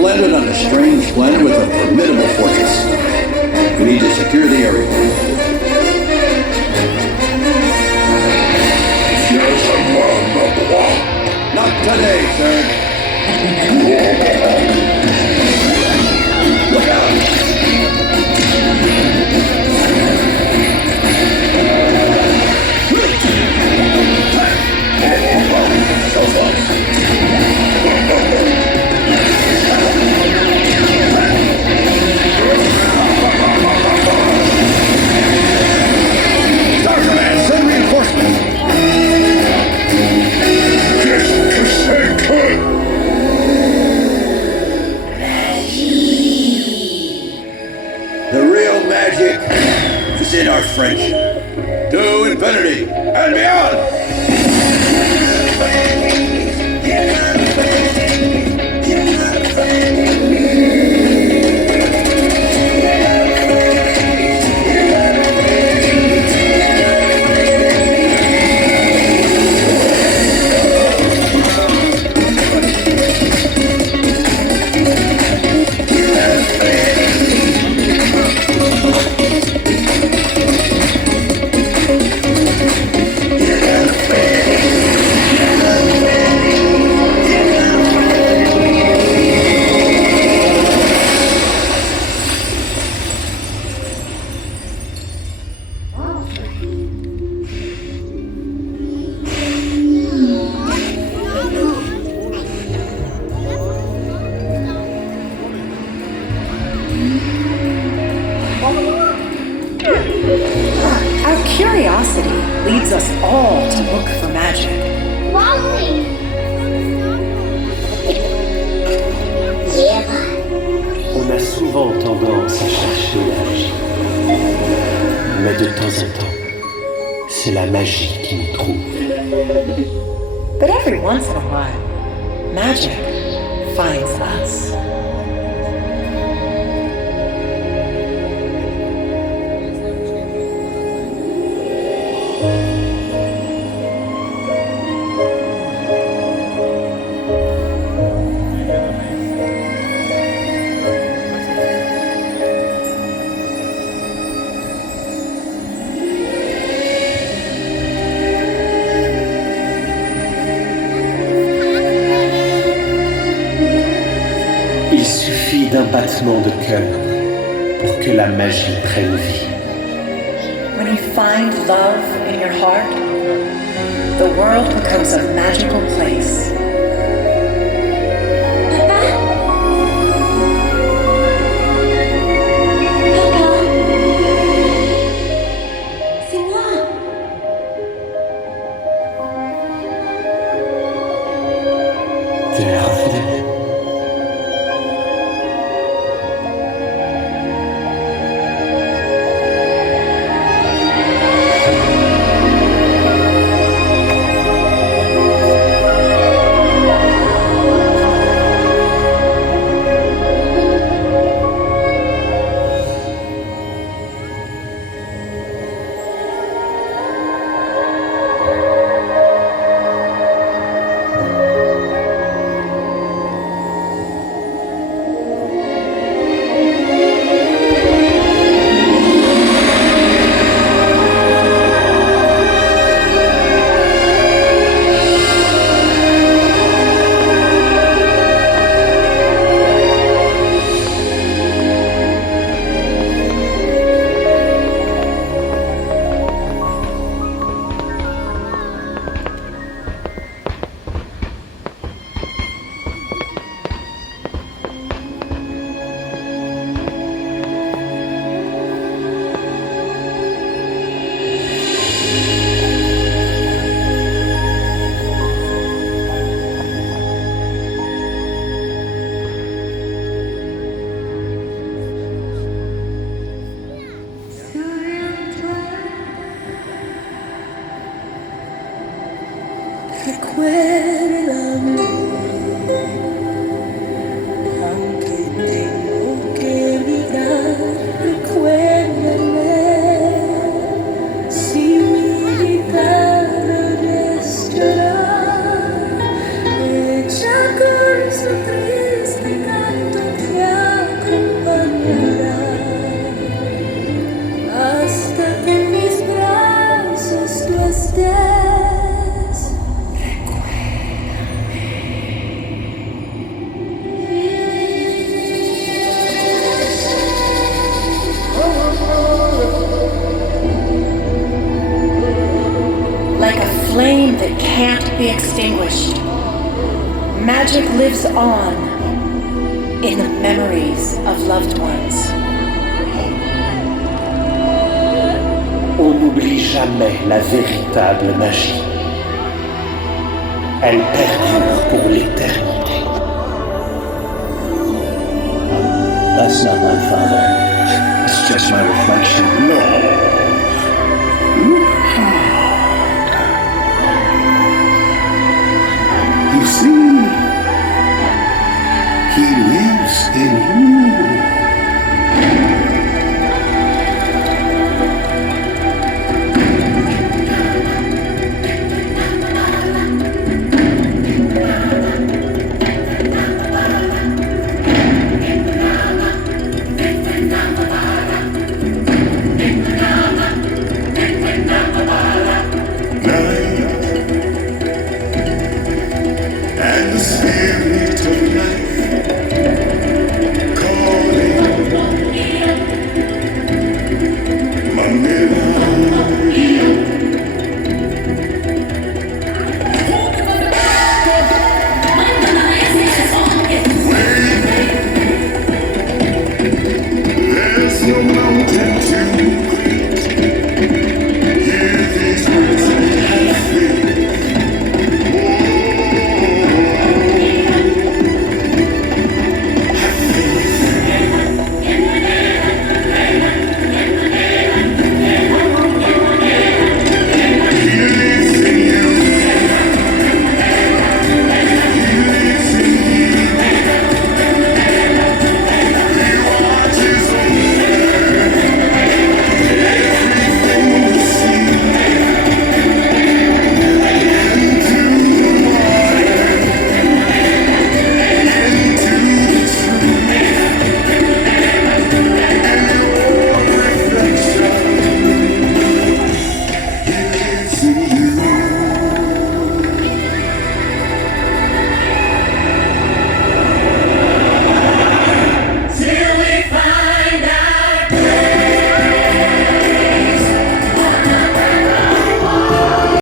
have landed on a strange planet with a formidable fortress. We need to secure the area. Not today, sir. Look out! So close. Star Command, send reinforcements. The real magic is in our friendship. To infinity and beyond! Leads us all to look for magic. On a souvent tendance à chercher la magie. Mais de temps en temps, c'est la magie qui nous trouve. But every once in a while, magic finds us. Il suffit d'un battement de cœur pour que la magie prenne vie. When you find love in your heart, the world becomes a magical place. cannot be extinguished. Magic lives on in the memories of loved ones. On n'oublie jamais la véritable magie. Elle perdure pour l'éternité. That's not my father. It's just my reflection. No. Look hard. You see, he lives in you.